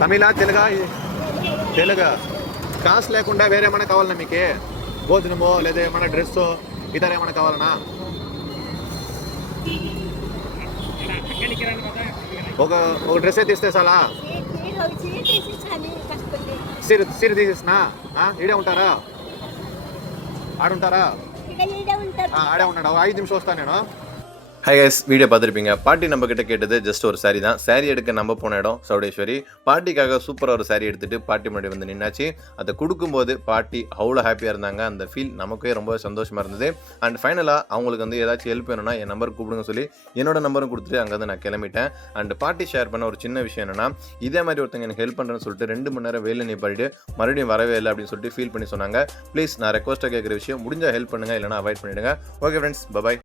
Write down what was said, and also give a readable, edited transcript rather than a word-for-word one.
తమిళ తెలుగా Telugu cost లేకుండా వేరే ఏమైనా కావాలన్నా మీకు భోజనమో లేదా ఏమైనా డ్రెస్సో ఇతర ఏమైనా కావాలన్నా ఒక ఒక డ్రెస్ అయితే ఇస్తే చాలా సిరి తీసేసినా ఈడే ఉంటారా ఆడుంటారా ఆడే ఉన్నాడు 5 నిమిషం వస్తాను నేను ஹை கைஸ், வீடியோ பார்த்துருப்பீங்க. பாட்டி நம்ம கிட்ட கேட்டது ஜஸ்ட் ஒரு சாரி தான். சாரி எடுக்க நம்ம போன இடம் சௌடேஸ்வரி. பாட்டிக்காக சூப்பராக ஒரு சாரி எடுத்துட்டு பாட்டி முன்னாடி வந்து நின்னாச்சு. அதை கொடுக்கும்போது பாட்டி அவ்வளோ ஹாப்பியாக இருந்தாங்க. அந்த ஃபீல் நமக்கே ரொம்ப சந்தோஷமாக இருந்தது. அண்ட் ஃபைனலாக அவங்களுக்கு வந்து ஏதாச்சும் ஹெல்ப் வேணும்னா என் நம்பர் கூப்பிடுங்க சொல்லி என்னோட நம்பரும் கொடுத்துட்டு அங்கேருந்து நான் கிளம்பிட்டேன். அண்ட் பாட்டி ஷேர் பண்ண ஒரு சின்ன விஷயம் என்னன்னா, இதே மாதிரி ஒருத்தங்க எனக்கு ஹெல்ப் பண்ணுறேன்னு சொல்லிட்டு 2 மணி நேரம் வேலை நிப்பாட்டிட்டு மறுபடியும் வரவே இல்லை அப்படின்னு சொல்லிட்டு ஃபீல் பண்ணி சொன்னாங்க. ப்ளீஸ் நான் ரெக்வஸ்ட்டாக கேட்குற விஷயம், முடிஞ்சால் ஹெல்ப் பண்ணுங்கள், இல்லைனா அவாய்ட் பண்ணிவிடுங்க. Okay friends, bye bye.